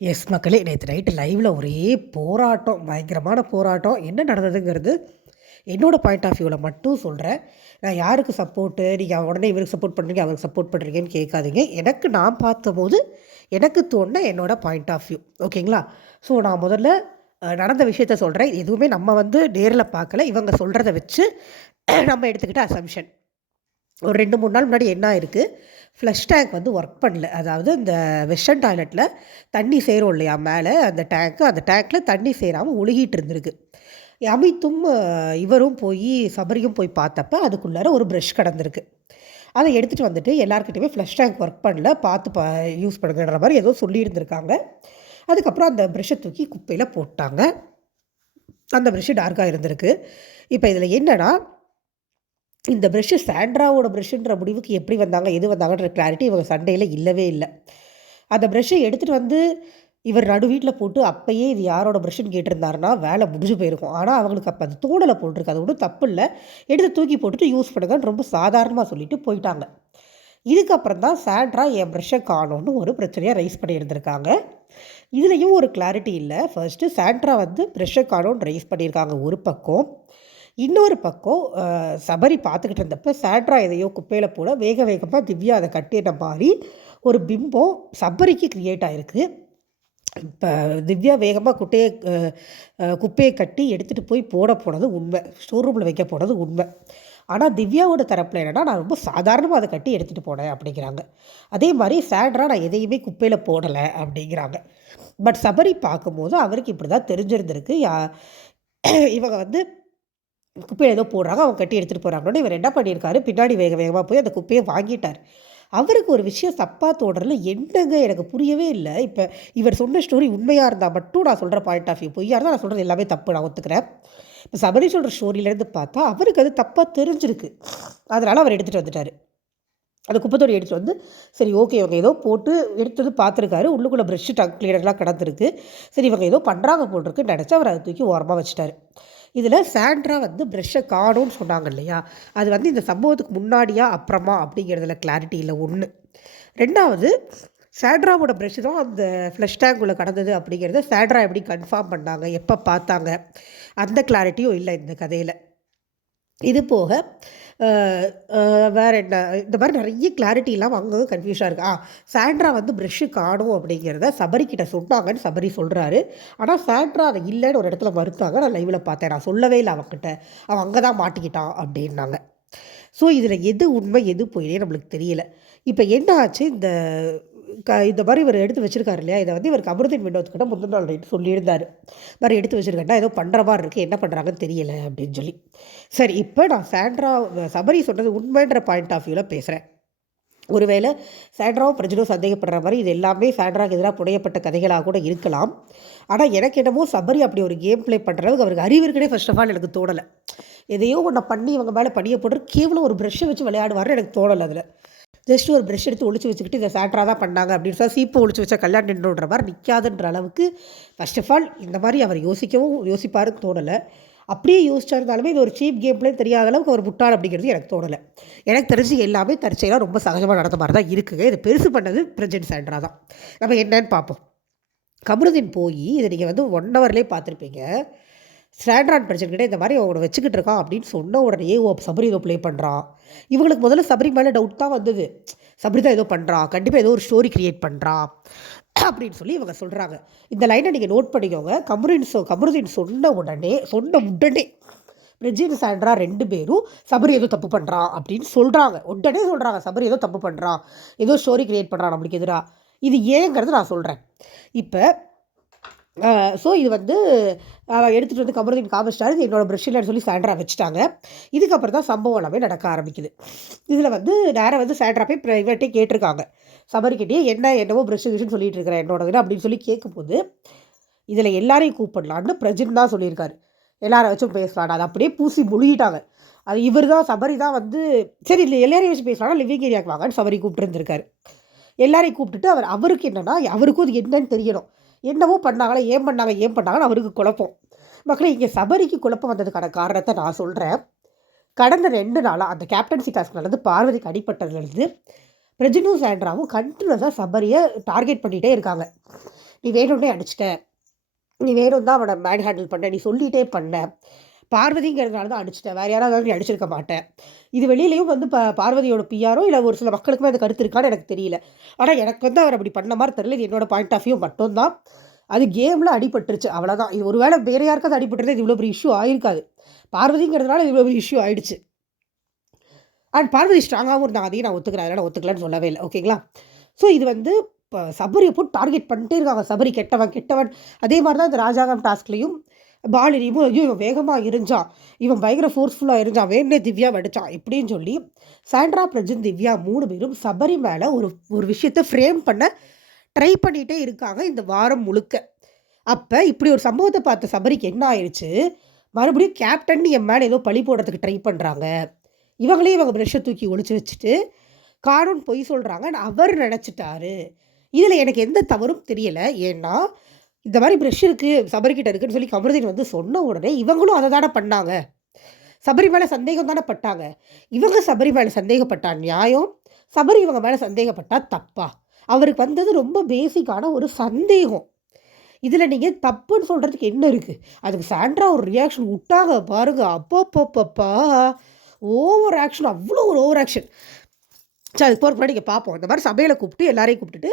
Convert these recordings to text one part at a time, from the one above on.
S மக்களே நேற்று night லைவில் ஒரே போராட்டம் பயங்கரமான போராட்டம். என்ன நடந்ததுங்கிறது என்னோடய பாயிண்ட் ஆஃப் வியூவில் மட்டும் சொல்கிறேன் நான் யாருக்கு சப்போர்ட்டு நீங்கள் உடனே இவருக்கு சப்போர்ட் பண்ணுறீங்க அவருக்கு சப்போர்ட் பண்ணுறீங்கன்னு கேட்காதீங்க. எனக்கு நான் பார்த்தபோது எனக்கு தோணுன என்னோடய பாயிண்ட் ஆஃப் வியூ ஓகேங்களா ஸோ நான் முதல்ல நடந்த விஷயத்த சொல்கிறேன் எதுவுமே நம்ம வந்து நேரில் பார்க்கல. இவங்க சொல்கிறத வச்சு நம்ம எடுத்துக்கிட்ட அசம்ஷன் ஒரு ரெண்டு மூணு நாள் முன்னாடி என்ன இருக்குது ஃப்ளஷ் டேங்க் வந்து ஒர்க் பண்ணல. அதாவது இந்த வெஸ்டர்ன் டாய்லெட்டில் தண்ணி சேரும் இல்லையா மேலே அந்த டேங்க்கு அந்த டேங்க்கில் தண்ணி சேராமல் ஒழுகிட்டு இருந்திருக்கு. அமித்தும் இவரும் போய் சபரியும் போய் பார்த்தப்ப அதுக்குள்ளார ஒரு ப்ரஷ் கடந்திருக்கு. அதை எடுத்துகிட்டு வந்துட்டு எல்லாருக்கிட்டையுமே ஃப்ளஷ் டேங்க் ஒர்க் பண்ணல. பார்த்து பா யூஸ் பண்ணுங்கன்ற மாதிரி ஏதோ சொல்லியிருந்திருக்காங்க. அதுக்கப்புறம் அந்த ப்ரெஷ்ஷை தூக்கி குப்பையில் போட்டாங்க. அந்த ப்ரெஷ்ஷு டார்க்காக இருந்திருக்கு. இப்போ இதில் என்னென்னா இந்த ப்ரெஷ்ஷு சாண்ட்ராவோட ப்ரெஷ்ஷுன்ற முடிவுக்கு எப்படி வந்தாங்க எது வந்தாங்கன்ற கிளாரிட்டி இவங்க சண்டையில் இல்லவே இல்லை. அந்த ப்ரெஷ்ஷை எடுத்துகிட்டு வந்து இவர் நடு வீட்டில் போட்டு அப்பயே இது யாரோட ப்ரெஷ்ஷுன்னு கேட்டிருந்தாருன்னா வேலை முடிஞ்சு போயிருக்கும். ஆனால் அவங்களுக்கு அப்போ அது தூணலை போட்டிருக்கு அது ஒன்றும் தப்பு இல்லை. எடுத்து தூக்கி போட்டுட்டு யூஸ் பண்ணுங்கன்னு ரொம்ப சாதாரணமாக சொல்லிட்டு போயிட்டாங்க. இதுக்கப்புறம் தான் சாண்ட்ரா என் ப்ரெஷ்ஷை காணும்னு ஒரு பிரச்சனையாக ரைஸ் பண்ணியிருந்திருக்காங்க இதுலேயும் ஒரு கிளாரிட்டி இல்லை. ஃபர்ஸ்ட்டு சாண்ட்ரா வந்து ப்ரெஷ்ஷை காணும்னு ரைஸ் பண்ணியிருக்காங்க ஒரு பக்கம். இன்னொரு பக்கம் சபரி பார்த்துக்கிட்டு இருந்தப்போ சாண்ட்ரா எதையோ குப்பையில் போட வேக வேகமாக திவ்யா அதை கட்டின மாதிரி ஒரு பிம்பம் சபரிக்கு க்ரியேட் ஆகிருக்கு இப்போ திவ்யா வேகமாக குட்டையை குப்பையை கட்டி எடுத்துகிட்டு போய் போட போனது உண்மை. ஸ்டோர் ரூமில் வைக்க போனது உண்மை. ஆனால் திவ்யாவோட தரப்பில் என்னென்னா நான் ரொம்ப சாதாரணமாக அதை கட்டி எடுத்துகிட்டு போனேன் அப்படிங்கிறாங்க. அதே மாதிரி சேட்ரா நான் எதையுமே குப்பையில் போடலை அப்படிங்கிறாங்க. பட் சபரி பார்க்கும்போது அவருக்கு இப்படி தான் தெரிஞ்சிருந்திருக்கு. யா இவங்க வந்து குப்பையை ஏதோ போடுறாங்க அவங்க கட்டி எடுத்துகிட்டு போகிறாங்களோட இவர் என்ன பண்ணியிருக்காரு? பின்னாடி வேக வேகமாக போய் அந்த குப்பையை வாங்கிட்டார். அவருக்கு ஒரு விஷயம் தப்பாக தோன்றல. என்னங்க? எனக்கு புரியவே இல்லை. இப்போ இவர் சொன்ன ஸ்டோரி உண்மையாக இருந்தால் மட்டும் நான் சொல்கிற பாயிண்ட் ஆஃப் வியூ பொய்யாக இருந்தால் நான் சொல்கிறது எல்லாமே தப்பு. நான் ஒத்துக்கிறேன். இப்போ சபரி சொல்கிற ஸ்டோரியிலேருந்து பார்த்தா அவருக்கு அது தப்பாக தெரிஞ்சிருக்கு. அதனால் அவர் எடுத்துகிட்டு வந்துட்டார். அந்த குப்பத்தோடு எடுத்துகிட்டு வந்து சரி ஓகே இவங்க ஏதோ போட்டு எடுத்தது பார்த்துருக்காரு. உள்ளுக்குள்ளே ப்ரெஷ் டக் கிளீனர்லாம் கிடந்திருக்கு. சரி இவங்க ஏதோ பண்ணுறாங்க போட்டிருக்கு நினச்சி அவர் அதை தூக்கி ஓரமாக வச்சுட்டாரு. இதில் சாண்ட்ரா வந்து ப்ரெஷ்ஷை காணும்னு சொன்னாங்க இல்லையா? அது வந்து இந்த சம்பவத்துக்கு முன்னாடியா அப்புறமா அப்படிங்கிறதுல கிளாரிட்டி இல்லை ஒன்று ரெண்டாவது சாண்ட்ராவோட ப்ரெஷ் தான் அந்த ஃப்ளஷ் டேங்குள்ளே கடந்தது அப்படிங்கிறத சாண்ட்ரா எப்படி கன்ஃபார்ம் பண்ணாங்க எப்போ பார்த்தாங்க? அந்த கிளாரிட்டியும் இல்லை இந்த கதையில். இது போக வேறு என்ன? இந்த மாதிரி நிறைய கிளாரிட்டி இல்லாமல் அங்கே கன்ஃபியூஷனாக இருக்குது ஆ சாண்ட்ரா வந்து ப்ரெஷ்ஷு காணும் அப்படிங்கிறத சபரிக்கிட்ட சொன்னாங்கன்னு சபரி சொல்கிறாரு ஆனால் சாண்ட்ரா அதை இல்லைன்னு ஒரு இடத்துல மறுத்தாங்க. நான் லைவில் பார்த்தேன். நான் சொல்லவே இல்லை அவன்கிட்ட. அவன் அங்கே தான் மாட்டிக்கிட்டான் அப்படின்னாங்க. ஸோ இதில் எது உண்மை எது போயினே நம்மளுக்கு தெரியல. இப்போ என்ன ஆச்சு? இந்த க இந்த மாதிரி இவர் எடுத்து வச்சிருக்காரு இல்லையா? இதை வந்து இவர் அமிர்தின் வினோத்கிட்ட முந்தின நாள் ரைட்டு சொல்லியிருந்தார். மாதிரி எடுத்து வச்சுருக்கேன்டா ஏதோ பண்ணுற மாதிரி இருக்குது என்ன பண்ணுறாங்கன்னு தெரியல அப்படின்னு சொல்லி. சரி இப்போ நான் சாண்ட்ரா சபரி சொன்னது உண்மைன்ற பாயிண்ட் ஆஃப் வியூவில் பேசுகிறேன் ஒருவேளை சாண்ட்ராவும் பிரஜனும் சந்தேகப்படுற மாதிரி இது எல்லாமே சாண்ட்ராக்கு எதிராக புனையப்பட்ட கதைகளாக கூட இருக்கலாம். ஆனால் எனக்கு என்னமோ சபரி அப்படி ஒரு கேம் ப்ளே பண்ணுறதுக்கு அவருக்கு அறிவு இருக்கனே ஃபர்ஸ்ட் ஆஃப் ஆல் எனக்கு தோணலை. எதையோ ஒன்று பண்ணி இவங்க மேலே பணியை போட்டு கேவலம் ஒரு ப்ரெஷ்ஷை வச்சு விளையாடுவார்னு எனக்கு தோணலை அதில். ஜஸ்ட் ஒரு ப்ரெஷ் எடுத்து ஒழிச்சு வச்சுக்கிட்டு இதை சாட்ராக தான் பண்ணாங்க அப்படின்னு சொல்லி சீப்பை ஒழிச்சு வச்சா கல்யாணம் நின்றுன்ற மாதிரி நிற்காதுன்ற அளவுக்கு ஃபஸ்ட் ஆஃப் ஆல் இந்த மாதிரி அவர் யோசிக்கவும் யோசிப்பாருன்னு தோணலை. அப்படியே யோசிச்சா இருந்தாலுமே இது ஒரு சீப் கேம்லேயே தெரியாத அளவுக்கு ஒரு முட்டாள் அப்படிங்கிறது எனக்கு தோணலை. எனக்கு தெரிஞ்சு எல்லாமே தற்செயலாக ரொம்ப சகஜமாக நடந்த மாதிரி தான் இருக்குங்க. இது பெருசு பண்ணது பிரஜென்ட் சாண்ட்ரா தான். நம்ம என்னன்னு பார்ப்போம். கமருதீன் போய் இதை நீங்கள் வந்து ஒன் ஹவர்லேயே பார்த்துருப்பீங்க. ஸ்டாண்ட்ரான் பிரச்சனை இந்த மாதிரி அவனை வச்சுக்கிட்டு இருக்கான் அப்படின்னு சொன்ன உடனே ஓ சபரி இதை ப்ளே பண்ணுறான் இவங்களுக்கு முதல்ல சபரி மேலே டவுட் தான் வந்தது. சபரி தான் ஏதோ பண்ணுறான் கண்டிப்பாக ஏதோ ஒரு ஸ்டோரி க்ரியேட் பண்ணுறான் அப்படின்னு சொல்லி இவங்க சொல்கிறாங்க இந்த லைனை நீங்கள் நோட் பண்ணிக்கோங்க. கமருதீன் சொ கமருதீன் சொன்ன உடனே சொன்ன உடனே பிரஜின் சாண்ட்ரா ரெண்டு பேரும் சபரி ஏதோ தப்பு பண்ணுறான் அப்படின்னு சொல்கிறாங்க உடனே சொல்கிறாங்க சபரி ஏதோ தப்பு பண்ணுறான் ஏதோ ஸ்டோரி க்ரியேட் பண்ணுறான் நம்மளுக்கு எதிராக இது ஏங்கிறது நான் சொல்கிறேன் இப்போ ஸோ இது வந்து எடுத்துகிட்டு வந்து கமருதீன் காமிச்சிட்டாரு. இது என்னோடய ப்ரெஷ் இல்லைன்னு சொல்லி சாண்ட்ரா வச்சுட்டாங்க. இதுக்கப்புறம் தான் சம்பவம் எல்லாமே நடக்க ஆரம்பிக்குது. இதில் வந்து நேராக வந்து சாண்ட்ரா போய் ப்ரைவேட்டே கேட்டிருக்காங்க. சபரிக்கிட்டே என்ன என்னவோ ப்ரெஷ் கிஷ்னு சொல்லிட்டு இருக்கிறேன் என்னோடது அப்படின்னு சொல்லி கேட்கும்போது இதில் எல்லாரையும் கூப்பிடலான்னு பிரஜின் தான் சொல்லியிருக்காரு. எல்லாரை வச்சும் பேசலாம் அதை அப்படியே பூசி முழுகிட்டாங்க. அது இவர் தான் சபரி தான் வந்து சரி இல்லை எல்லாரையும் வச்சு பேசலாம் லிவிங் ஏரியாவுக்கு வாங்கன்னு சபரி கூப்பிட்டுருந்துருக்காரு எல்லாரையும் கூப்பிட்டுட்டு அவர் அவருக்கு என்னென்னா அவருக்கும் அது என்னன்னு தெரியணும். என்னவோ பண்ணாங்களா ஏன் பண்ணாங்க ஏன் பண்ணாங்கன்னு அவருக்கு குழப்பம். மக்களே இங்கே சபரிக்கு குழப்பம் வந்ததுக்கான காரணத்தை நான் சொல்கிறேன் கடந்த ரெண்டு நாளாக அந்த கேப்டன்சி டாஸ்க் நடந்து பார்வதிக்கு அடிப்பட்டதுலேருந்து பிரஜினு சாண்ட்ராவும் கண்டினியூஸாக சபரியை டார்கெட் பண்ணிகிட்டே இருக்காங்க. நீ வேணும்னே அடிச்சிட்ட. நீ வேணும் தான் அவனை மேன் ஹேண்டில் பண்ண நீ சொல்லிகிட்டே பண்ண. பார்வதிங்கிறதுனால தான் அடிச்சிட்டேன். வேறு யாராவது அடிச்சிருக்க மாட்டேன். இது வெளியிலையும் வந்து இப்போ பார்வதியோட பிஆரோ இல்லை ஒரு சில மக்களுக்குமே அந்த கருத்து இருக்கான்னு எனக்கு தெரியல. ஆனால் எனக்கு வந்து அவர் அப்படி பண்ண மாதிரி தெரியல. இது என்னோட பாயிண்ட் ஆஃப் வியூ மட்டும்தான். அது கேமில் அடிபட்டுருச்சு. அவ்வளோதான் இது ஒரு வேளை வேறு யாருக்காவது அடிபட்டுருந்தா இது இவ்வளோ பெரிய இஷ்யூ ஆயிருக்காது. பார்வதிங்கிறதுனால இது இவ்வளோ பெரிய இஷ்யூ ஆயிடுச்சு. அண்ட் பார்வதி ஸ்ட்ராங்காகவும் இருந்தாங்க அதையும் நான் ஒத்துக்கிறேன். அதனால் ஒத்துக்கலான்னு சொல்லவே இல்லை. ஓகேங்களா ஸோ இது வந்து இப்போ சபரியை போட்டு டார்கெட் பண்ணிட்டே இருக்காங்க. சபரி கெட்டவன் கெட்டவன். அதே மாதிரி தான் இந்த ராஜாங்கம் டாஸ்க்லேயும் பாலினியும் ஐயோ இவன் வேகமாக இருந்தான் இவன் பயங்கர ஃபோர்ஸ்ஃபுல்லாக இருந்தான் வேணே திவ்யா வெடிச்சான் இப்படின்னு சொல்லி சாண்ட்ரா பிரஜன் திவ்யா மூணு பேரும் சபரி மேலே ஒரு ஒரு விஷயத்தை ஃப்ரேம் பண்ண ட்ரை பண்ணிகிட்டே இருக்காங்க இந்த வாரம் முழுக்க. அப்போ இப்படி ஒரு சம்பவத்தை பார்த்த சபரிக்கு என்ன ஆயிடுச்சு மறுபடியும் கேப்டன் என் மேலே ஏதோ பழி போடுறதுக்கு ட்ரை பண்ணுறாங்க இவங்களே இவங்க ப்ரெஷ்ஷை தூக்கி ஒழிச்சு வச்சுட்டு காணும் பொய் சொல்கிறாங்கன்னு அவர் நினச்சிட்டாரு. இதில் எனக்கு எந்த தவறும் தெரியலை. ஏன்னா இந்த மாதிரி ப்ரெஷ் இருக்குது சபரிக்கிட்ட இருக்குன்னு சொல்லி கமருதீன் வந்து சொன்ன உடனே இவங்களும் அதை தானே பண்ணாங்க. சபரி மேலே சந்தேகம் தானே பட்டாங்க. இவங்க சபரி மேலே சந்தேகப்பட்டா நியாயம் சபரி இவங்க மேலே சந்தேகப்பட்டா தப்பா? அவருக்கு வந்தது ரொம்ப பேசிக்கான ஒரு சந்தேகம். இதில் நீங்கள் தப்புன்னு சொல்கிறதுக்கு என்ன இருக்குது அதுக்கு சாண்ட்ரா ஒரு ரியாக்ஷன் விட்டாங்க பாருங்கள் அப்பப்பப்பப்பா. ஓவர் ஆக்ஷன் அவ்வளோ ஒரு ஓவர் ஆக்ஷன் சரி அதுக்கு போகிற நீங்கள் பார்ப்போம் இந்த மாதிரி சபையில் கூப்பிட்டு எல்லாரையும் கூப்பிட்டுட்டு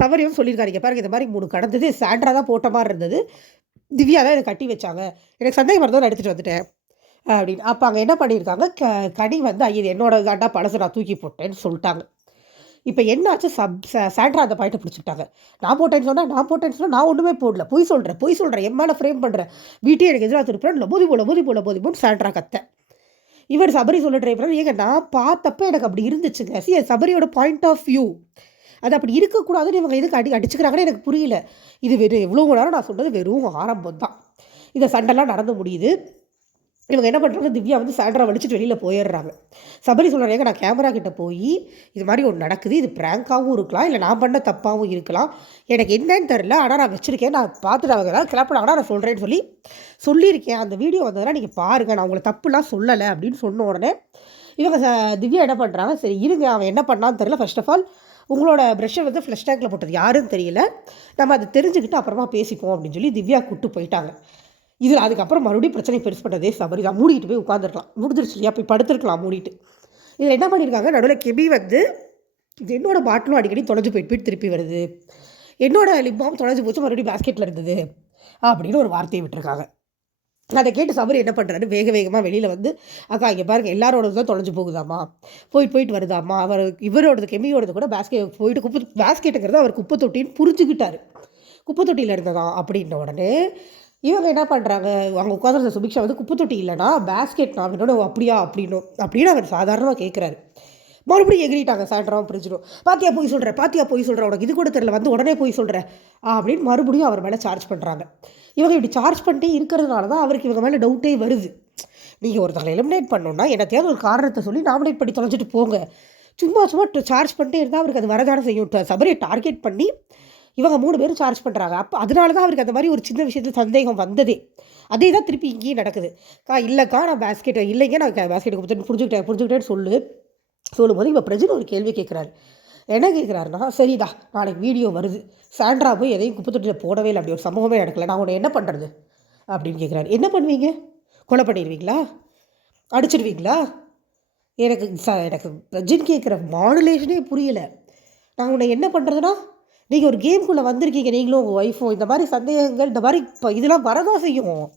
சவரியும் சொல்லியிருக்காரு இங்கே பாருங்க இந்த மாதிரி மூணு கடந்தது. சாண்ட்ரா தான் போட்ட மாதிரி இருந்தது. திவ்யா தான் எனக்கு கட்டி வச்சாங்க. எனக்கு சந்தேகம் வரதோ எடுத்துகிட்டு வந்துட்டேன். அப்படின்னு. அப்போ அங்கே என்ன பண்ணியிருக்காங்க? க கனி வந்து ஐயது என்னோட காண்டா பழசு. நான் தூக்கி போட்டேன்னு சொல்லிட்டாங்க. இப்போ என்னாச்சு? சப் சாண்ட்ரா அந்த பாயிண்ட்டை பிடிச்சிக்கிட்டாங்க. நான் போட்டேன்னு சொன்னால் நான் போட்டேன்னு சொன்னால் நான் ஒன்றுமே போடல. பொய் சொல்கிறேன் பொய் சொல்கிறேன் என் மேலே ஃப்ரேம் பண்ணுறேன் வீட்டே எனக்கு எதிராக திருப்புறேன் மோதி போல மோதி போல மோதி போன்னு சாண்ட்ரா கத்த. இவர் சபரி சொல்ல ட்ரை பண்ணுறாரு ஏங்க நான் பார்த்தப்ப எனக்கு அப்படி இருந்துச்சுங்க. சி சபரியோட பாயிண்ட் ஆஃப் வியூ அது அப்படி இருக்கக்கூடாதுன்னு இவங்க எதுக்கு அடி அடிச்சுக்கிறாங்கன்னு எனக்கு புரியல. இது வெறும் எவ்வளோ நேரம் நான் சொன்னது வெறும் ஆரம்பம் தான் இந்த சண்டைலாம் நடந்து முடியுது. இவங்க என்ன பண்ணுறாங்க திவ்யா வந்து சாண்ட்ரா வலிச்சுட்டு வெளியில் போயிடுறாங்க. சபரி சொல்கிறாங்க நான் கேமரா கிட்டே போய் இது மாதிரி ஒன்று நடக்குது. இது ப்ராங்காகவும் இருக்கலாம் இல்லை நான் பண்ண தப்பாகவும் இருக்கலாம். எனக்கு என்னன்னு தெரில ஆனால் நான் வச்சுருக்கேன். நான் பார்த்துட்டு அவங்க ஏதாவது கிளப்பினாங்கன்னா நான் சொல்கிறேன்னு சொல்லி சொல்லியிருக்கேன். அந்த வீடியோ வந்ததுனால் நீங்கள் பாருங்கள் நான் உங்களை தப்புலாம் சொல்லலை அப்படின்னு சொன்ன உடனே இவங்க திவ்யா என்ன பண்ணுறாங்க சரி இருங்க. அவன் என்ன பண்ணான்னு தெரில ஃபர்ஸ்ட் ஆஃப் ஆல் உங்களோட ப்ரெஷ்ஷை வந்து ஃப்ளஷ் டேங்கில் போட்டது யாருன்னு தெரியல. நம்ம அதை தெரிஞ்சுக்கிட்டு அப்புறமா பேசிப்போம் அப்படின்னு சொல்லி திவ்யா கூப்பிட்டு போயிட்டாங்க. இது அதுக்கப்புறம் மறுபடியும் பிரச்சனை பெருசு பண்ணதே சபரி தான் மூடிட்டு போய் உட்காந்துருக்கலாம் முடிஞ்சிருச்சு இல்லையா? போய் படுத்துருக்கலாம் மூடிட்டு. இதில் என்ன பண்ணியிருக்காங்க நடுவில் கெபி வந்து இது பாட்டிலும் அடிக்கடி தொலைஞ்சு போயிட்டு போயிட்டு திருப்பி வருது. என்னோடய லிப்பாம் தொலைஞ்சு போச்சு. மறுபடியும் பேஸ்கெட்டில் இருந்தது. அப்படின்னு ஒரு வார்த்தையை விட்டுருக்காங்க. அதை கேட்டு சபரி என்ன பண்ணுறாரு வேக வேகமாக வெளியில் வந்து அக்கா இங்கே பாருங்கள் எல்லாரோடது தான் தொலைஞ்சு போகுதாம்மா. போயிட்டு போயிட்டு வருதாம்மா. அவர் இவரோடது கெமியோடது கூட பேஸ்கெட் போயிட்டு குப்பை பேஸ்கெட்டுங்கிறது அவர் குப்பை தொட்டின்னு புரிஞ்சுக்கிட்டார். குப்பை தொட்டியில் இருந்ததா அப்படின்ற உடனே இவங்க என்ன பண்ணுறாங்க அவங்க உட்காந்துருந்த சுபிக்ஷா வந்து குப்பை தொட்டி இல்லைனா பேஸ்கெட் நான் அப்படியா அப்படின்னும். அப்படின்னு அவர் சாதாரணமாக கேட்குறாரு மறுபடியும் எகிரிட்டாங்க சாயந்தரம் பிரிஞ்சிடும். பாத்தியா போய் சொல்கிறேன் பாத்தியா போய் சொல்கிறேன் உனக்கு இது கூட தெரில வந்து உடனே போய் சொல்கிறேன் அப்படின்னு மறுபடியும் அவர் மேலே சார்ஜ் பண்ணுறாங்க இவங்க இப்படி சார்ஜ் பண்ணிட்டே இருக்கிறதுனால தான் அவருக்கு இவங்க மேலே டவுட்டே வருது. நீங்கள் ஒருத்தங்களை எலிமினேட் பண்ணணுன்னா என்னத்தையாவது ஒரு காரணத்தை சொல்லி நாமினேட் பண்ணி தொலைஞ்சிட்டு போங்க. சும்மா சும்மா சார்ஜ் பண்ணிட்டே இருந்தால் அவருக்கு அது வரதான செய்யும். சபரியை டார்கெட் பண்ணி இவங்க மூணு பேரும் சார்ஜ் பண்ணுறாங்க அப்போ அதனால தான் அவருக்கு அந்த மாதிரி ஒரு சின்ன விஷயத்தில் சந்தேகம் வந்ததே. அதே தான் திருப்பி இங்கேயும் நடக்குது. கா இல்லைக்கா நான் பேஸ்கெட் இல்லைங்க நான் பேஸ்கெட் கொடுத்துட்டு புரிஞ்சுக்கிட்டேன் புரிஞ்சுக்கிட்டேன்னு சொல்லு. சொல்லும்போது இப்போ பிரஜன் ஒரு கேள்வி கேட்குறாரு என்ன கேட்குறாருன்னா சரிதா நாளைக்கு வீடியோ வருது. சாண்ட்ரா போய் எதையும் குப்பை தொட்டியில் போடவே இல்லை. அப்படி ஒரு சம்பவமே நடக்கலை. நான் உன்னை என்ன பண்ணுறது அப்படின்னு கேட்குறாரு என்ன பண்ணுவீங்க? கொலை பண்ணிடுவீங்களா? அடிச்சிடுவீங்களா? எனக்கு ச எனக்கு பிரஜன் கேட்குற மாடுலேஷனே புரியலை. நான் உன்னை என்ன பண்ணுறதுனா நீங்கள் ஒரு கேம்குள்ளே வந்திருக்கீங்க. நீங்களும் உங்கள் ஒய்ஃபும் இந்த மாதிரி சந்தேகங்கள் இந்த மாதிரி இப்போ இதெல்லாம் வரதான் செய்யும்.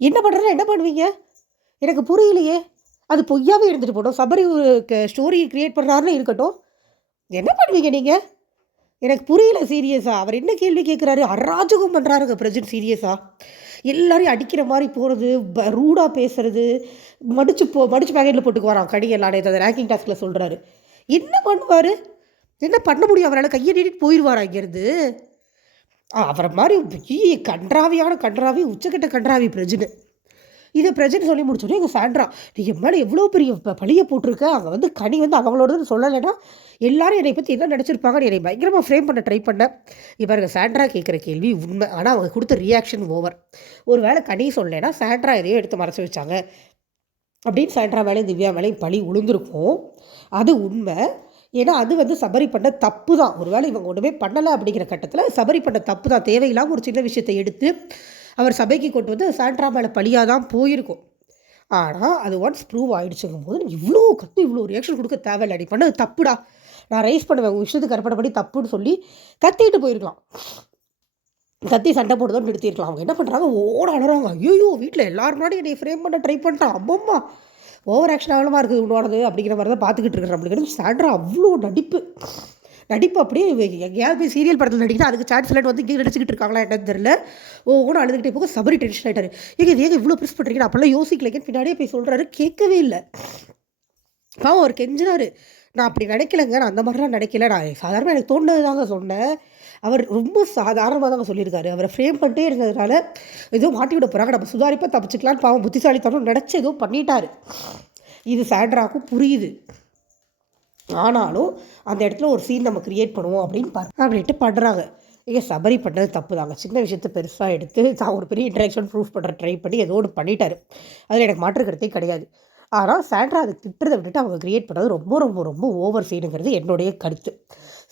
என்ன பண்ணுறதுனா என்ன பண்ணுவீங்க? எனக்கு புரியலையே. அது பொய்யாவே இருந்துட்டு போட்டோம். சபரி ஸ்டோரி க்ரியேட் பண்ணுறாருன்னு இருக்கட்டும். என்ன பண்ணுவீங்க நீங்கள் எனக்கு புரியல சீரியஸாக அவர் என்ன கேள்வி கேட்குறாரு அராஜகம் பண்ணுறாருங்க பிரஜன் சீரியஸாக எல்லாரையும் அடிக்கிற மாதிரி போகிறது ப ரூடாக பேசுறது மடிச்சு போ மடிச்சு பேக்கெட்டில் போட்டுக்கு வரான் கடியெல்லாம் அந்த ரேங்கிங் டாஸ்கில் சொல்கிறாரு என்ன பண்ணுவார்? என்ன பண்ண முடியும்? அவரால் கையை நீட்டிட்டு போயிடுவாரா இங்கேருந்து? அவரை மாதிரி கன்றாவியான கன்றாவி உச்சக்கட்ட கன்றாவி பிரஜனு இதை பிரச்சனை சொல்லி முடிச்சோடனே இங்கே சாண்ட்ரா நீ என் மேலே எவ்வளோ பெரிய பழியை போட்டிருக்க? அங்கே வந்து கனி வந்து அவங்களோட சொல்லலைன்னா எல்லாரும் என்னை பற்றி என்ன நினச்சிருப்பாங்க என்னை பயங்கரமாக ஃப்ரேம் பண்ண ட்ரை பண்ணேன் இவருங்க சாண்ட்ரா கேட்குற கேள்வி உண்மை. ஆனால் அவங்க கொடுத்த ரியாக்ஷன் ஓவர் ஒரு வேளை கனி சொல்லலைன்னா சாண்ட்ரா எதையோ எடுத்து மறைச்சி வச்சாங்க. அப்படின்னு சாண்ட்ரா மேலேயும் திவ்யா மேலேயும் பழி உளுந்துருக்கும். அது உண்மை. ஏன்னா அது வந்து சபரி பண்ண தப்பு தான் ஒருவேளை இவங்க ஒன்றுமே பண்ணலை அப்படிங்கிற கட்டத்தில் சபரி பண்ண தப்பு தான் தேவையில்லாமல் ஒரு சின்ன விஷயத்தை எடுத்து அவர் சபைக்கு கொண்டு வந்து சாண்ட்ரா மேலே பழியாக தான் போயிருக்கும். ஆனால் அது ஒன்ஸ் ப்ரூவ் ஆகிடுச்சுங்கும் போது இவ்வளோ கற்று இவ்வளோ ரியாக்ஷன் கொடுக்க தேவையில்லை. நீ பண்ணது தப்புடா. நான் ரைஸ் பண்ணுவேன். உங்கள் விஷயத்துக்கு கற்பனைப்படி தப்புன்னு சொல்லி கத்திட்டு போயிருக்கலாம். கத்தி சண்டை போடுறதோடு நிறுத்திருக்கலாம். அவங்க என்ன பண்ணுறாங்க ஓட அழறாங்க ஐயோ வீட்டில் எல்லாரும் முன்னாடி என்னை ஃப்ரேம் பண்ண ட்ரை பண்ணிட்டான் அம்மம்மா ஓவர் ஆக்ஷன் அவ்வளோமா இருக்குது உன்னோடது? அப்படிங்கிற மாதிரி தான் பார்த்துக்கிட்டு இருக்கிற அப்படிங்கிறது சாண்ட்ரா அவ்வளோ நடிப்பு. நடிப்பு அப்படியே எங்கேயாவது போய் சீரியல் படத்தில் நடிக்கிட்டு அதுக்கு சான்ஸ் இல்லாட்டி வந்து இங்கே நடிச்சுக்கிட்டு இருக்காங்களா என்னன்னு தெரியல. ஓ கூட அழுதுகிட்டே போக சபரி டென்ஷன் ஆகிட்டாரு ஏங்க இது ஏங்க இவ்வளோ ப்ரெஸ் பண்ணுறீங்க அப்போல்லாம் யோசிக்கலைங்கன்னு பின்னாடியே போய் சொல்கிறாரு கேட்கவே இல்லை. பாவம் அவர் கெஞ்சினாரு நான் அப்படி நினைக்கலங்க. நான் அந்த மாதிரிலாம் நினைக்கல. நான் சாதாரணமாக எனக்கு தோணுது தாங்க சொன்னேன். அவர் ரொம்ப சாதாரணமாக தாங்க சொல்லியிருக்காரு. அவரை ஃப்ரேம் பண்ணிட்டே இருந்ததுனால ஏதோ மாட்டி விட போகிறாங்க நம்ம சுதாரிப்பாக தப்பிச்சுக்கலான்னு பாவம் புத்திசாலித்தனம் நினச்சி ஏதோ பண்ணிட்டாரு. இது சாண்ட்ராக்கும் புரியுது. ஆனாலும் அந்த இடத்துல ஒரு சீன் நம்ம க்ரியேட் பண்ணுவோம் அப்படின்னு பாரு அப்படின்ட்டு பண்ணுறாங்க ஏன் சபரி பண்ணது தப்பு தாங்க சின்ன விஷயத்த பெருசாக எடுத்து தான் ஒரு பெரிய இன்ட்ராக்ஷன் ப்ரூஃப் பண்ணுற ட்ரை பண்ணி ஏதோ ஒன்று பண்ணிட்டாரு. அதில் எனக்கு மாற்று கருத்தே கிடையாது. ஆனால் சாண்ட்ரா அதை திட்டுறதை விட்டுட்டு அவங்க க்ரியேட் பண்ணது ரொம்ப ரொம்ப ரொம்ப ஓவர் சீனுங்கிறது என்னுடைய கருத்து.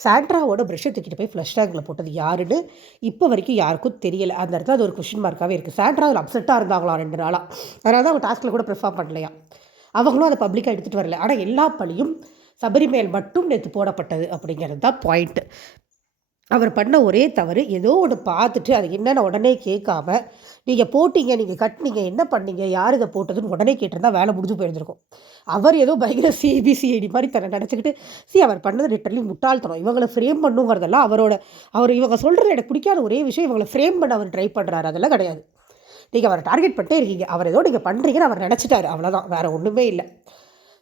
சாண்ட்ராவோட ப்ரெஷ்ஷை தூக்கிட்டு போய் ஃப்ளஷ் டேங்கில் போட்டது யாருன்னு இப்போ வரைக்கும் யாருக்கும் தெரியலை. அந்த இடத்துல அது ஒரு கொஷின் மார்க்காகவே இருக்குது சாண்ட்ரா அதில் அப்செட்டாக இருந்தாங்களா ரெண்டு நாளாக அதனால தான் அவங்க டாஸ்கில் கூட ப்ரிஃபார்ம் பண்ணலையா? அவங்களும் அதை பப்ளிக்காக எடுத்துகிட்டு வரல. ஆனால் எல்லா பழியும் சபரிமேல் மட்டும் நேற்று போடப்பட்டது அப்படிங்கிறது தான் பாயிண்ட்டு அவர் பண்ண ஒரே தவறு ஏதோ ஒன்று பார்த்துட்டு அது என்னென்ன உடனே கேட்காம நீங்கள் போட்டீங்க நீங்கள் கட்டினீங்க என்ன பண்ணீங்க யார் இதை போட்டதுன்னு உடனே கேட்டிருந்தா வேலை முடிஞ்சு போயிருந்திருக்கும். அவர் ஏதோ பயங்கர சிபிசிஐடி மாதிரி தன்னை நினச்சிக்கிட்டு சி அவர் பண்ணது லிட்டர்லி முட்டாள்தனம். இவங்களை ஃப்ரேம் பண்ணுங்கிறதெல்லாம் அவரோட அவர் இவங்க சொல்கிறது எனக்கு பிடிக்காத ஒரே விஷயம் இவங்களை ஃப்ரேம் பண்ண அவர் ட்ரை பண்ணுறாரு அதெல்லாம் கிடையாது. நீங்கள் அவரை டார்கெட் பண்ணிட்டே இருக்கீங்க. அவர் ஏதோ நீங்கள் பண்ணுறீங்கன்னு அவர் நினச்சிட்டாரு. அவ்வளோதான் வேறு ஒன்றுமே இல்லை.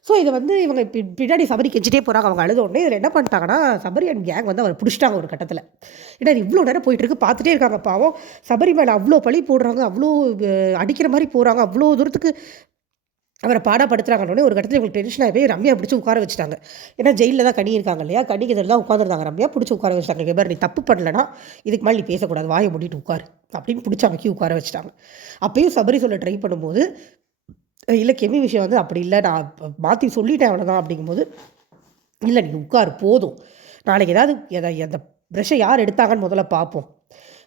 ஸோ இதை வந்து இவங்க பி பின்னாடி சபரி கெஞ்சிட்டே போகிறாங்க அவங்க அழுத உடனே இதில் என்ன பண்ணிட்டாங்கன்னா சபரி அண்ட் கேங் வந்து அவர் பிடிச்சிட்டாங்க ஒரு கட்டத்தில். ஏன்னா இவ்வளோ நேரம் போயிட்டு இருக்கு. பார்த்துட்டே இருக்காங்க. பாவம் சபரி மேலே அவ்வளோ பழி போடுறாங்க. அவ்வளோ அடிக்கிற மாதிரி போகிறாங்க அவ்வளோ தூரத்துக்கு அவரை பாடப்படுத்துறாங்கன்னு ஒரு கட்டத்தில் இவங்களுக்கு டென்ஷனாக போய் ரம்யா பிடிச்சி உட்கார வச்சுட்டாங்க. ஏன்னா ஜெயிலில் தான் கனி இருக்காங்க இல்லையா? கனிக்கு இதில் தான் உட்காந்துருந்தாங்க ரம்யா பிடிச்சி உட்கார வச்சுட்டாங்க. இங்கே நீ தப்பு பண்ணலன்னா இதுக்கு மேலே நீ பேசக்கூடாது. வாயை மூடிட்டு உட்காரு. அப்படின்னு பிடிச்சி அமைக்கி உட்கார வச்சுட்டாங்க. அப்பயும் சபரி சொல்ல ட்ரை பண்ணும்போது இல்லை கெமி விஷயம் வந்து அப்படி இல்லை. நான் மாற்றி சொல்லிட்டேன் அவ்வளோதான் அப்படிங்கும்போது இல்லை நீ உட்கார் போதும். நாளைக்கு ஏதாவது எதை அந்த ப்ரெஷ்ஷை யார் எடுத்தாங்கன்னு முதல்ல பார்ப்போம்.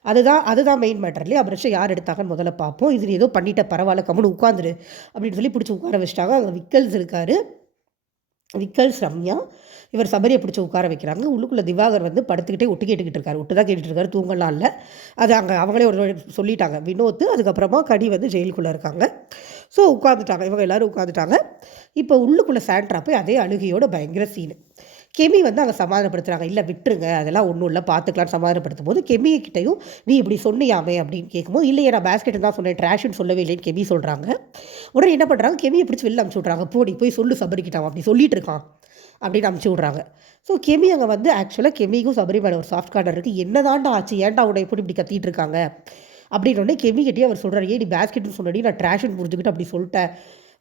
அதுதான் அதுதான் மெயின் மேட்டர் இல்லையா? ப்ரெஷ்ஷை யார் எடுத்தாங்கன்னு முதல்ல பார்ப்போம். இது ஏதோ பண்ணிட்ட பரவாயில்ல கம்முன்னு உட்காந்துரு அப்படின்னு சொல்லி பிடிச்சி உட்கார வச்சிட்டாங்க. அங்கே விக்கல்ஸ் இருக்கார். விக்கல்ஸ் ரம்யா இவர் சபரியை பிடிச்சி உட்கார வைக்கிறாங்க. உள்ளுக்குள்ளே திவாகர் வந்து படுத்துக்கிட்டே ஒட்டு கேட்டுக்கிட்டு இருக்காரு. ஒட்டு தான் கேட்டுட்டு இருக்காரு. தூங்கலாம் இல்லை. அது அங்கே அவங்களே ஒரு சொல்லிட்டாங்க. வினோத்து அதுக்கப்புறமா கடி வந்து ஜெயிலுக்குள்ளே இருக்காங்க. ஸோ உட்காந்துட்டாங்க இவங்க எல்லோரும் உட்காந்துட்டாங்க இப்போ உள்ளுக்குள்ளே சாண்ட்ரா போய் அதே அழுகையோட பயங்கர சீனு கெமி வந்து அங்கே சமாதானப்படுத்துகிறாங்க இல்லை விட்டுருங்க. அதெல்லாம் ஒன்றும் இல்லை. பார்த்துக்கலாம்னு சமாதானப்படுத்தும் போது கெமிக்கிட்டையும் நீ இப்படி சொன்னியாமே அப்படின்னு கேட்கும்போது இல்லையே நான் பேஸ்கெட்டு தான் சொன்னேன். ட்ராஷுன்னு சொல்லவே இல்லைன்னு கெமி சொல்கிறாங்க உடனே என்ன பண்ணுறாங்க கெமியை பிடிச்சி வெளில அமுச்சு விட்றாங்க. போடி போய் சொல்லு சபரிக்கிட்டான் அப்படி சொல்லிட்டு இருக்கான். அப்படின்னு அமுச்சு விட்றாங்க. ஸோ கெமி அங்கே வந்து ஆக்சுவலாக கெமிக்கும் சபரிமலை ஒரு சாஃப்ட் கார்டர் இருக்குது என்ன தாண்டா ஆச்சு? ஏன்டா உடனே எப்படி இப்படி கத்திட்டு இருக்காங்க? அப்படின்னு கெமி கட்டி அவர் சொல்கிறார் ஏன் நீ பேஸ்கெட்னு சொன்னடி நான் ட்ராஷன் புரிஞ்சுக்கிட்டு அப்படி சொல்லிட்டேன்.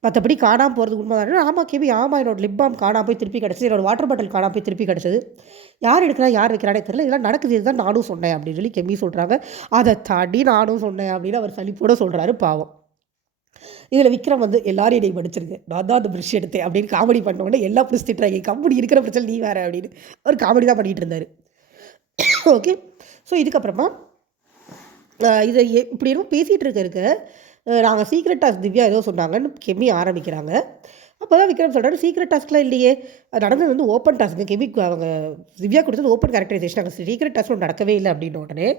மற்றபடி காணாமல் போகிறது உண்மை தானே ஆமாம் கேபி ஆமாம் என்னோட லிப் பாம் காணாமல் போய் திருப்பி கிடச்சிது என்னோட வாட்டர் பாட்டில் காணாமல் போய் திருப்பி கிடச்சிது. யார் எடுக்கிறா யார் வைக்கிறானே தெரியல இதெல்லாம் நடக்குது இதுதான் நானும் சொன்னேன் அப்படின்னு சொல்லி கெமி சொல்கிறாங்க அதை தாண்டி நானும் சொன்னேன் அப்படின்னு அவர் சளிப்போட சொல்கிறாரு பாவம். இதில் விக்ரம் வந்து எல்லாரும் என்னை படிச்சிருக்கு நான் தான் அந்த ப்ரிஷ் எடுத்தேன் அப்படின்னு காமெடி பண்ணவொடனே எல்லா ப்ரிஷ் திட்டுறாங்க கம்பெனி இருக்கிற பிரச்சனை நீ வேறு அப்படின்னு அவர் காமெடி தான் பண்ணிகிட்டு இருந்தார். ஓகே ஸோ இதுக்கப்புறமா இதை இப்படி என்னமோ பேசிகிட்டு இருக்க இருக்க நாங்கள் சீக்ரெட் டாஸ்க் திவ்யா ஏதோ சொன்னாங்கன்னு கெம்மி ஆரம்பிக்கிறாங்க. அப்போ தான் விக்ரம் சொல்கிறாரு சீக்ரெட் டாஸ்க்லாம் இல்லையே. அது நடந்தது வந்து ஓப்பன் டாஸ்க்கு கெமி அவங்க திவ்யா கொடுத்தது ஓப்பன் கேரக்டரைசேஷன் அங்கே சீக்ரெட் டாஸ்க் நடக்கவே இல்லை அப்படின்ன உடனே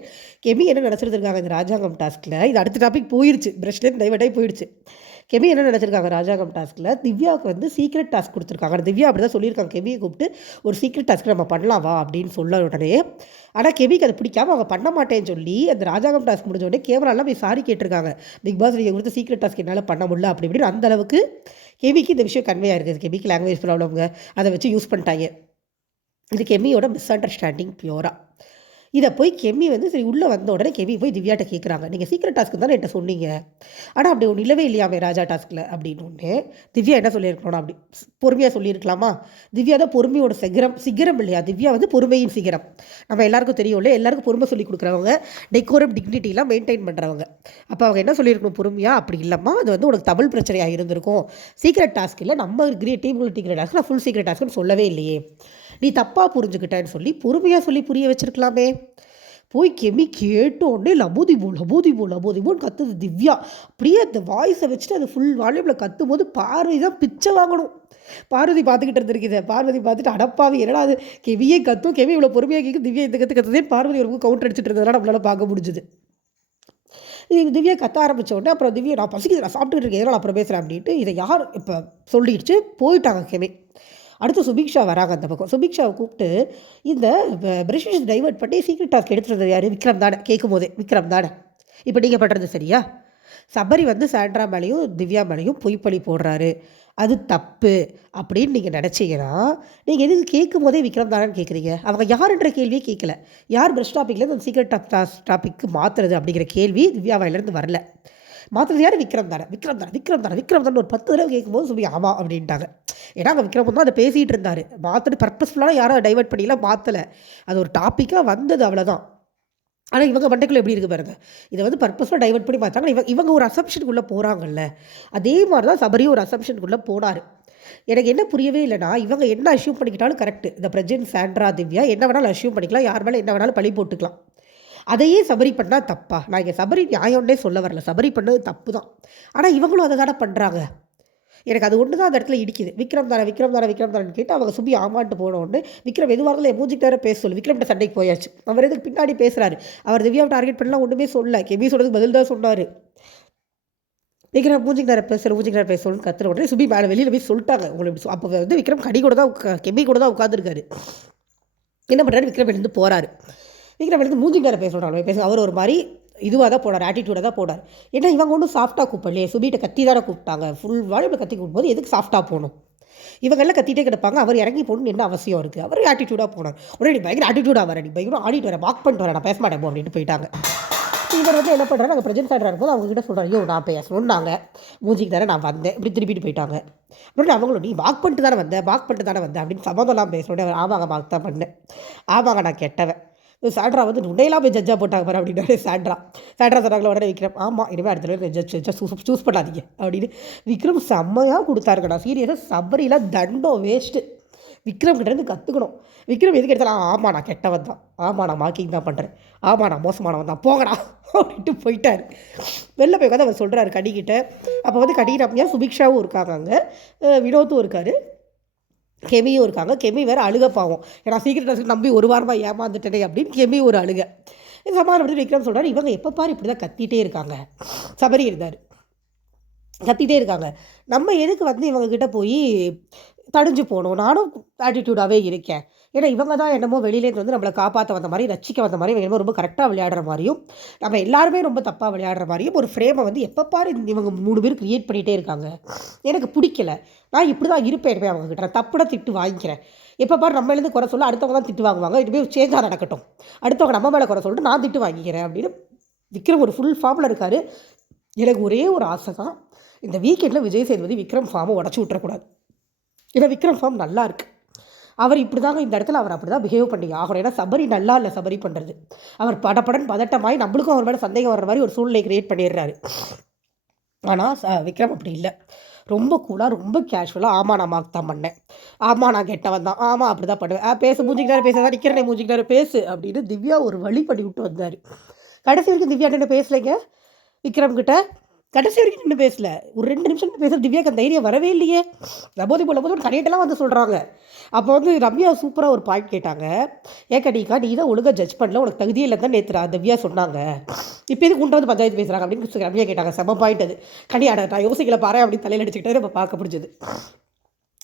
கெமி என்ன நினச்சிருந்துருக்காங்க இந்த ராஜாங்கம் டாஸ்கில் இது அடுத்த டாபிக் போயிடுச்சு பிரஷ்லேருந்து டைவர்ட்டாகி போயிடுச்சு கெமி என்ன நினச்சிருக்காங்க ராஜாங்கம் டாஸ்க்கில் திவ்யாவுக்கு வந்து சீக்ரெட் டாஸ்க் கொடுத்துருக்காங்க. திவ்யா அப்படி தான் சொல்லியிருக்காங்க. கெமியை கூப்பிட்டு ஒரு சீக்ரெட் டாஸ்க் நம்ம பண்ணலாம் வா அப்படின்னு சொல்ல உடனே ஆனால் கெமிக்கு அதை பிடிக்காம அவங்க பண்ண மாட்டேன்னு சொல்லி அந்த ராஜாங்கம் டாஸ்க் முடிஞ்ச உடனே கேமராலாம் போய் சாரி கேட்டிருக்காங்க. பிக் பாஸ் நீங்கள் கொடுத்த சீக்ரெட் டாஸ்க் என்னால் பண்ண முடியல அப்படி இப்படின்னு அந்தளவுக்கு கெவிக்கு கெமிக்கு இந்த விஷயம் கன்வே இருக்குது கெமிக்கு லாங்குவேஜ் ப்ராப்ளம்ங்க அதை வச்சு யூஸ் பண்ணிட்டாங்க. இது கெமியோட மிஸ் அண்டர்ஸ்டாண்டிங் பியூராக இதை போய் கெம்மி வந்து சரி உள்ளே வந்த உடனே கெம்மி போய் திவ்யாட்ட கேட்குறாங்க நீங்கள் சீக்கிரம் டாஸ்க்கு தானே என்கிட்ட சொன்னீங்க. ஆனால் அப்படி ஒன்று இல்லவே இல்லையாமே ராஜா டாஸ்கில் அப்படின்னு ஒன்று திவ்யா என்ன சொல்லியிருக்கணும் அப்படி பொறுமையாக சொல்லியிருக்கலாமா? திவ்யா தான் பொறுமையோட சிகரம் சிகரம் இல்லையா? திவ்யா வந்து பொறுமையின் சிகரம். நம்ம எல்லாருக்கும் தெரியும்ல எல்லாருக்கும் பொறுமை சொல்லி கொடுக்குறவங்க டெக்கோரம் டிக்னிட்டிலாம் மெயின்டைன் பண்ணுறவங்க அப்போ அவங்க என்ன சொல்லியிருக்கணும்? பொறுமையாக அப்படி இல்லைம்மா அது வந்து உனக்கு தமிழ் பிரச்சனையாக இருந்திருக்கும். சீக்ரெட் டாஸ்க் இல்லை நம்ம கிரே டீம் டீக்ரெட் டாஸ்க் நான் ஃபுல் சீக்ரெட் டாஸ்க்னு சொல்லவே இல்லையே. நீ தப்பாக புரிஞ்சுக்கிட்டேன்னு சொல்லி பொறுமையாக சொல்லி புரிய வச்சிருக்கலாமே. போய் கெமி கேட்ட உடனே லபோதிபோ லபோதிபோ லபோதிபோன்னு கத்துது திவ்யா. அப்படியே அந்த வாய்ஸை வச்சுட்டு அது ஃபுல் வால்யூமில் கத்தும் போது பார்வதி தான் பிச்சை வாங்கணும். பார்வதி பார்த்துக்கிட்டு இருந்திருக்குது. பார்வதி பார்த்துட்டு அடப்பாவி என்னடா அது? கெவியே கத்தும் கெவி இவ்வளோ பொறுமையாக கேட்கும் திவ்யா இந்த கற்று கத்துதே பார்வதி ஒரு கவுண்டர் அடிச்சிட்டு இருந்ததுனால நம்மளால் பார்க்க முடிஞ்சுது. திவ்யா கத்த ஆரம்பித்த உடனே அப்புறம் திவ்யா நான் பசிக்குது நான் சாப்பிட்டுட்டு இருக்கேன் எதனால் அப்புறம் பேசுகிறேன் அப்படின்ட்டு இதை யார் இப்போ சொல்லிடுச்சு? போயிட்டாங்க கெமி. அடுத்து சுபிக்ஷா வராங்க அந்த பக்கம். சுபிக்ஷாவை கூப்பிட்டு இந்த பிரிட்டிஷ் டைவர்ட் பண்ணி சீக்ரெட் டாஸ்க் எடுத்துறது யார்? விக்ரம் தானே. கேட்கும் போதே விக்ரம் தானே. இப்போ நீங்கள் பண்ணுறது சரியா? சபரி வந்து சாண்ட்ரா மேலேயும் திவ்யா மேலேயும் பொய்ப்பழி போடுறாரு. அது தப்பு அப்படின்னு நீங்கள் நினச்சிங்கன்னா நீங்கள் எதுக்கு கேட்கும் போதே விக்ரம் தானேன்னு கேட்குறீங்க அவங்க யாருன்ற கேள்வியே கேட்கல யார் பிரஷ் டாப்பிக்லேருந்து அந்த சீக்ரெட் டாப் டாபிக்கு மாற்றுறது அப்படிங்கிற கேள்வி திவ்யா வாயிலேருந்து வரல. மாத்திரை யார் விக்ரம் தானே விக்ரம் தானே விக்ரம் தானே விக்ரம் தானே. ஒரு பத்து தடவை கேட்கும்போது சொல்லி ஆமாம் அப்படின்ட்டாங்க. ஏன்னா அங்கே விக்ரம் தான் அதை பேசிகிட்டு இருந்தார். மாற்றிட்டு பர்பஸ்ஃபுல்லாக யாரும் டைவர்ட் பண்ணிலாம் மாற்றலை அது ஒரு டாப்பிக்காக வந்தது அவ்வளோதான் ஆனால் இவங்க மண்டைக்குள்ளே எப்படி இருக்குது பாருங்க. இதை வந்து பர்பஸ்ஃபுல்லாக டைவர்ட் பண்ணி பார்த்தாங்க இவங்க இவங்க ஒரு அசம்ஷனுக்குள்ளே போகிறாங்கல்ல அதே மாதிரி தான் சபரியும் ஒரு அசம்ஷனுக்குள்ளே போனார். எனக்கு என்ன புரியவே இல்லைனா இவங்க என்ன அஷ்யூம் பண்ணிக்கிட்டாலும் கரெக்டு இந்த பிரஜன் சாண்ட்ரா திவ்யா என்ன வேணாலும் அஷ்யூம் பண்ணிக்கலாம். யார் மேலே என்ன வேணாலும் பழி போட்டுக்கலாம். அதையே சபரி பண்ணால் தப்பா. நான் இங்கே சபரி நியாயம்னே சொல்ல வரல. சபரி பண்ணது தப்பு தான் ஆனால் இவங்களும் அதை தானே பண்ணுறாங்க எனக்கு அது ஒன்று தான் அந்த இடத்துல இடிக்குது. விக்ரம் தானே விக்ரம் தானே விக்ரம் தானே கேட்டு அவங்க சுபி ஆமான்ட்டு போன உடனே விக்ரம் எதுவாகல மூஞ்சிக்கு நேரம் பேச சொல்லு. விக்ரம்கிட்ட சண்டைக்கு போயாச்சு. அவர் எதுக்கு பின்னாடி பேசுகிறாரு அவர் திவ்யாவை டார்கெட் பண்ணலாம் ஒன்றுமே சொல்ல கெமி சொல்கிறதுக்கு பதில் தான் சொன்னார். விக்ரம் மூஞ்சிக்கு நேரம் பேசுகிற மூஞ்சிக்கு நேரம் பேச கத்துற உடனே சுபி மேலே வெளியில் போய் சொல்லிட்டாங்க. உங்களுக்கு அப்போ வந்து விக்ரம் கடி கூட தான் உட்கா- கெமி கூட தான் உட்காந்துருக்காரு என்ன பண்ணுறாரு விக்ரம் எழுந்து போகிறாரு விக்ரம் எழுந்து மூஞ்சிக்கு பேச சொல்கிறாங்க பேச அவர் ஒரு மாதிரி இதுவாக தான் போனார் ஆட்டிடியூடாக தான் போனார். ஏன்னா இவங்க ஒன்றும் சாஃப்டாக கூப்பிடலையே. சுபிகிட்ட கத்தி தானே கூப்பிட்டாங்க. ஃபுல் வாலிபில் கத்தி கூப்பிடும்போது எதுக்கு சாஃப்டாக போகணும்? இவங்கெல்லாம் கத்திட்டே கிடப்பாங்க. அவர் இறங்கி போகணும்னு என்ன அவசியம் இருக்குது அவர் ஆட்டிடியூடாக போனார். உடனே நீ பயங்கர ஆட்டிடியூடாக வர. நீ பயங்கர ஆடிட்டு வர. வாக் பண்ணிட்டு வர. நான் பேச மாட்டேன் போ அப்படின்ட்டு போயிட்டாங்க. இவர் வந்து என்ன பண்ணுறாரு நாங்கள் பிரஜென்ட் ஆடுறாரு இருக்கும்போது அவங்க கிட்ட சொல்கிறாங்க ஐயோ நான் பேசணுன்னாங்க மூஞ்சிக்கு தானே நான் வந்தேன். இப்படி திருப்பிட்டு போயிட்டாங்க. உடனே அவங்களும் நீ வாக் பண்ணிட்டு தானே வந்தேன் வாக் பண்ணிட்டு தானே வந்தேன் அப்படின்னு சம்மந்தம்லாம் பேசணுன்னே அவர் ஆமாங்க வாக் தான் பண்ணேன். ஆமாங்க நான் கெட்டவன். சாண்ட்ரா வந்து உடையெல்லாம் போய் ஜட்ஜாக போட்டாங்க பாரு அப்படின்னாரு சாண்ட்ரா. சாண்ட்ரா சொன்னாங்களே உடனே விக்ரம் ஆமாம் இனிமேல் அடுத்த தடவை ஜட்ஜ் ஜட்ஜாக சூஸ் சூஸ் பண்ணாதீங்க அப்படின்னு விக்ரம் செம்மையாக கொடுத்தாருக்கடா. சீரியஸாக சபரிலாம் தண்டம் வேஸ்ட்டு விக்ரம் கிட்டேருந்து கற்றுக்கணும் விக்ரம் எதுக்கு எடுத்தாலும் ஆமாம் நான் கெட்டவன் தான். ஆமாம் நான் மார்க்கிங் தான் பண்ணுறேன் ஆமாம் நான் மோசமானவன் தான். போங்கடா அப்படின்ட்டு போயிட்டார். வெளில போய் உட்காந்து அவர் சொல்கிறாரு கடிக்கிட்ட அப்போ வந்து கடி அப்படியா சுபிக்ஷாவும் இருக்காங்க அங்கே. வினோத்தும் இருக்கார். கெமியும் இருக்காங்க. கெமி வேறு அழுக பாவம். ஏன்னா சீக்கிரம் டாஸ்க்கு நம்பி ஒரு வாரமாக ஏமாந்துட்டேனே அப்படின்னு கெமி ஒரு அழுக. சமாதானப்படுத்தி விக்ரம் சொல்கிறார் இவங்க எப்போ பாரு இப்படி தான் கத்திட்டே இருக்காங்க. சபரி இருந்தார். கத்திட்டே இருக்காங்க. நம்ம எதுக்கு வந்து இவங்கக்கிட்ட போய் தடிஞ்சு போகணும்? நானும் ஆட்டிடியூடாகவே இருக்கேன். ஏன்னா இவங்க தான் என்னமோ வெளியிலேருந்து வந்து நம்மளை காப்பாற்ற வந்த மாதிரி ரசிக்க வந்த மாதிரி இவங்க ரொம்ப கரெக்டாக விளையாடுற மாதிரியும் நம்ம எல்லாருமே ரொம்ப தப்பாக விளையாடுற மாதிரியும் ஒரு ஃப்ரேமை வந்து எப்போ பாரு இவங்க மூணு பேர் க்ரியேட் பண்ணிகிட்டே இருக்காங்க. எனக்கு பிடிக்கல. நான் இப்படி தான் இருப்பேன் இனிமேல் அவங்க கிட்ட. நான் தப்புட திட்டு வாங்கிக்கிறேன். எப்போ பாரு நம்மளேருந்து குறை சொல்ல அடுத்தவங்க தான் திட்டு வாங்குவாங்க. இனிமேல் சேஞ்சாக நடக்கட்டும். அடுத்தவங்க நம்ம மேலே குறை சொல்லிட்டு நான் திட்டு வாங்கிக்கிறேன் அப்படின்னு விக்ரம் ஒரு ஃபுல் ஃபார்மில் இருக்கார். எனக்கு ஒரே ஒரு ஆசை தான். இந்த வீக்கெண்டில் விஜய் சேதுபதி விக்ரம் ஃபார்மை உடச்சி விட்டுறக்கூடாது. ஏன்னா விக்ரம் ஃபார்ம் நல்லா இருக்குது அவர் இப்படி தாங்க இந்த இடத்துல அவர் அப்படி தான் பிஹேவ் பண்ணி ஆகணும். ஏன்னா சபரி நல்லா இல்லை சபரி பண்ணுறது அவர் படப்படன் பதட்டமாய் நம்மளுக்கும் அவர் மேலே சந்தேகம் வர்ற மாதிரி ஒரு சூழ்நிலை கிரியேட் பண்ணிடுறாரு. ஆனால் ச விக்ரம் அப்படி இல்லை. ரொம்ப கூலாக ரொம்ப கேஷுவலாக ஆமாம் நான் மார்க் தான் பண்ணேன். ஆமாம் நான் கெட்டவன் தான். ஆமாம் அப்படி தான் பண்ணுவேன். ஆ பேசு மூஞ்சிக்கிட்டாரு பேச தான் நிற்கிறேன் மூஞ்சிக்கிட்டாரு பேசு அப்படின்னு திவ்யா ஒரு வழி பண்ணி விட்டு வந்தார். கடைசி வரைக்கும் திவ்யா என்ன பேசலைங்க. விக்ரம் கிட்ட கடைசி வரைக்கும் நின்று பேசல. ஒரு ரெண்டு நிமிஷம் நின்னு பேச திவ்யாக்கு அந்த தைரியம் வரவே இல்லையே. நபோதி போல போது கரையட்டெல்லாம் வந்து சொல்கிறாங்க அப்போ வந்து ரம்யா சூப்பராக ஒரு பாயிண்ட் கேட்டாங்க. ஏக்கடிக்கா நீக்கா நீ தான் ஒழுங்காக ஜட்ஜ் பண்ணல உனக்கு தகுதியே இல்லை தான் நேற்று திவ்யா சொன்னாங்க. இப்போ இது கொண்டு வந்து பஞ்சாயத்து பேசுகிறாங்க அப்படின்னு சொல்லி ரம்யா கேட்டாங்க. செம்ம பாயிண்ட் அது. கனியாட நான் யோசிக்கல பாரு அப்படின்னு தலையில் அடிச்சுக்கிட்டே நம்ம பார்க்க முடிஞ்சது.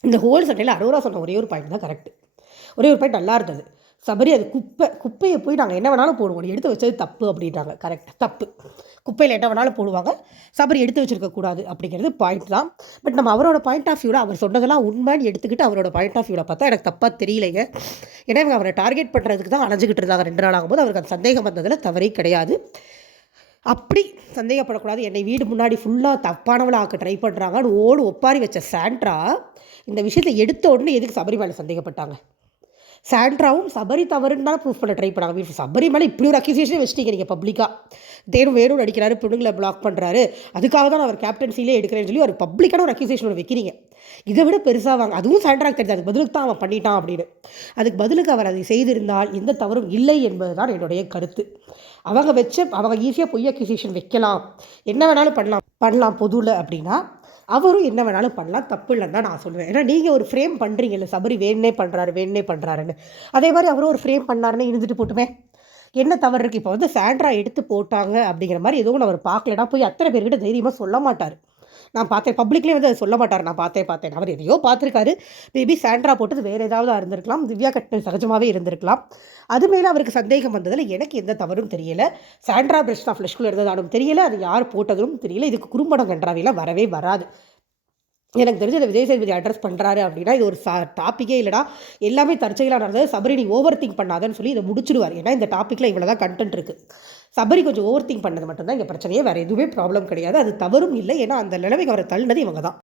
இந்த ஹோல் சட்டையில் அரோரா சொன்ன ஒரே ஒரு பாயிண்ட் தான் கரெக்ட் ஒரே ஒரு பாயிண்ட் நல்லா இருந்தது. சபரி அது குப்பை குப்பையை போய் நாங்கள் என்ன வேணாலும் போடுவோம். நீ எடுத்து வச்சது தப்பு அப்படின்றாங்க. கரெக்ட் தப்பு. குப்பையில் என்ன வேணாலும் போடுவாங்க. சபரி எடுத்து வச்சுருக்கக்கூடாது அப்படிங்கிறது பாயிண்ட் தான். பட் நம்ம அவரோட பாயிண்ட் ஆஃப் வியூவில் அவர் சொன்னதெல்லாம் உண்மைன்னு எடுத்துக்கிட்டு அவரோட பாயிண்ட் ஆஃப் வியூவில் பார்த்தா எனக்கு தப்பாக தெரியலைங்க. ஏன்னா இவங்க அவரை டார்கெட் பண்ணுறதுக்கு தான் அணைஞ்சிக்கிட்டு இருந்தாங்க ரெண்டு நாள் ஆகும்போது. அவருக்கு அந்த சந்தேகம் வந்ததில் தவறே கிடையாது. அப்படி சந்தேகப்படக்கூடாது. என்னை வீடு முன்னாடி ஃபுல்லாக தப்பானவளை ஆக்க ட்ரை பண்ணுறாங்கன்னு ஓடு ஒப்பாரி வச்ச சாண்ட்ரா இந்த விஷயத்தை எடுத்த உடனே எதுக்கு சபரிமலை சந்தேகப்பட்டாங்க? சாண்ட்ராவும் சபரி தவறுன்னு தான் ப்ரூஃப் பண்ண ட்ரை பண்ணாங்க. மீன்ஸ் சபரி மேலே இப்படி ஒரு அக்யூசியேஷனே வச்சுட்டீங்க நீங்கள் பப்ளிக்காக தேனும் வேணும் நடிக்கிறாரு பொண்ணுங்களை பிளாக் பண்ணுறாரு அதுக்காக தான் அவர் கேப்டன்சிலே எடுக்கிறேன்னு சொல்லி ஒரு பப்ளிக்கான ஒரு அக்யூசியேஷன் வைக்கிறீங்க. இதை விட பெருசாக வாங்க. அதுவும் சாண்ட்ராக்கு தெரியாது அதுக்கு பதிலுக்கு தான் அவன் பண்ணிட்டான் அப்படின்னு. அதுக்கு பதிலுக்கு அவர் அதை செய்திருந்தால் எந்த தவறும் இல்லை என்பது தான் என்னுடைய கருத்து. அவங்க வச்ச அவங்க ஈஸியாக பொய் அக்யூசியேஷன் வைக்கலாம். என்ன வேணாலும் பண்ணலாம். பண்ணலாம் பொதுவில் அப்படின்னா அவரும் என்ன வேணாலும் பண்ணலாம் தப்பு இல்லைன்னு தான் நான் சொல்லுவேன். ஏன்னா நீங்கள் ஒரு ஃப்ரேம் பண்ணுறீங்கல்ல சபரி வேணே பண்ணுறாரு வேணே பண்ணுறாருன்னு அதே மாதிரி அவரும் ஒரு ஃப்ரேம் பண்ணாருன்னு இருந்துட்டு போட்டுமே. என்ன தவறு இருக்குது இப்போ வந்து சாண்ட்ரா எடுத்து போட்டாங்க அப்படிங்கிற மாதிரி எதுவும் அவர் பார்க்கலனா போய் அத்தனை பேர்கிட்ட தைரியமாக சொல்ல மாட்டார். நான் பார்த்தேன். பப்ளிக்லேயே வந்து அதை சொல்ல மாட்டார். நான் பார்த்தேன் பார்த்தேன். அவர் எதையோ பார்த்துருக்காரு. மேபி சாண்ட்ரா போட்டது வேறு ஏதாவது இருந்திருக்கலாம். திவ்யா கட்டு சகஜமாகவே இருந்திருக்கலாம். அது மேலே அவருக்கு சந்தேகம் வந்ததில் எனக்கு எந்த தவறும் தெரியல. சாண்ட்ரா பிரஷ் தான் ஃப்ளஷ்குள்ளே இருந்ததாலும் தெரியல. அது யார் போட்டதும் தெரியல. இதுக்கு குறும்படம் கன்றாவிலாம் வரவே வராது. எனக்கு தெரிஞ்சு இந்த விஜய் சேதுபதி அட்ரஸ் பண்ணுறாரு அப்படின்னா இது ஒரு சா டாப்பிக்கே இல்லைடா. எல்லாமே தற்செயலாக நடந்தது. சபரி நீ ஓவர் திங்க் பண்ணாதன்னு சொல்லி இதை முடிச்சிடுவார். ஏன்னா இந்த டாப்பிக்கில் இவ்வளோ தான் கண்டென்ட் இருக்குது சபரி கொஞ்சம் ஓவர் திங்க் பண்ணது மட்டும்தான் இங்கே பிரச்சனையே வேறு எதுவுமே ப்ராப்ளம் கிடையாது. அது தவறும் இல்லை. ஏன்னா அந்த நிலைமைக்கு அவரை தள்ளினது இவங்க தான்